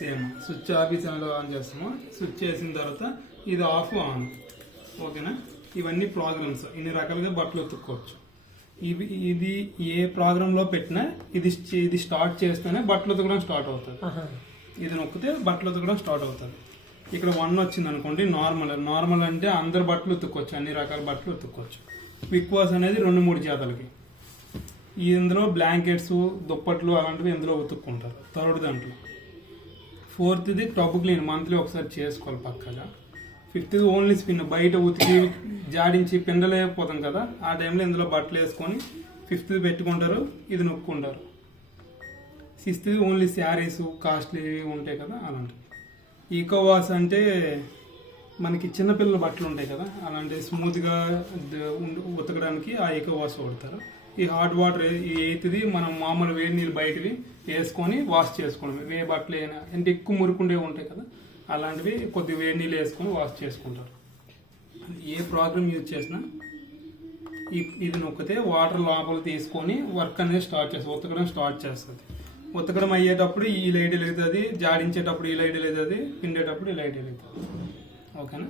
Same switch office on చేస్తాము. Switch చేసిన తర్వాత ఇది ఆఫ్ ఆన్. ఓకేనా, ఇవన్నీ ప్రోగ్రామ్స్. ఇన్ని రకాలుగా బట్టలు ఉతుక్కోవచ్చు. ఇది ఏ ప్రోగ్రామ్ లో పెట్టినా ఇది స్టార్ట్ చేస్తేనే బట్టలు ఉతకడం స్టార్ట్ అవుతుంది. ఇది నొక్కితే బట్టలు ఉతకడం స్టార్ట్ అవుతుంది. ఇక్కడ 1 వచ్చింది అనుకోండి, నార్మల్ అంటే అందరు బట్టలు ఉతుక్కోవచ్చు, అన్ని రకాల బట్టలు ఉతుక్కోవచ్చు. క్విక్ వాష్ అనేది 2-3 జాతలకి. ఇందులో బ్లాంకెట్స్, దుప్పట్లు అలాంటివి ఇందులో ఉతుక్కుంటారు. థర్డ్ దాంట్లో. 4th టబ్ క్లీన్ మంత్లీ ఒకసారి చేసుకోవాలి పక్కగా. 5th ఓన్లీ స్పిన్, బయట ఉతికి జాడించి పిండలేకపోతాం కదా, ఆ టైంలో ఇందులో బట్టలు వేసుకొని 5th పెట్టుకుంటారు, ఇది నొక్కుంటారు. 6th ఓన్లీ శారీస్ కాస్ట్లీ ఉంటాయి కదా అలాంటివి. ఈకో వాష్ అంటే మనకి చిన్నపిల్లల బట్టలు ఉంటాయి కదా, అలాంటి స్మూత్గా ఉతకడానికి ఆ ఈకో వాష్ వాడతారు. ఈ హాట్ వాటర్ ఈ 8th మనం మామూలు వేడి నీళ్ళు బయటవి వేసుకొని వాష్ చేసుకోవడం. ఏ బట్టలు అయినా అంటే ఎక్కువ మురుకుండే ఉంటాయి కదా, అలాంటివి కొద్ది వేడి నీళ్ళు వేసుకొని వాష్ చేసుకుంటారు. ఏ ప్రోగ్రామ్ యూజ్ చేసినా ఇది నొక్కితే వాటర్ లోపల తీసుకొని వర్క్ అనేది స్టార్ట్ చేస్తుంది, ఉతకడం స్టార్ట్ చేస్తుంది. ఉతకడం అయ్యేటప్పుడు ఈ లైట్ వెలుగుతుంది, జాడించేటప్పుడు ఈ లైట్ వెలుగుతుంది, పిండేటప్పుడు ఈ లైట్ వెలుగుతుంది. ఓకేనా.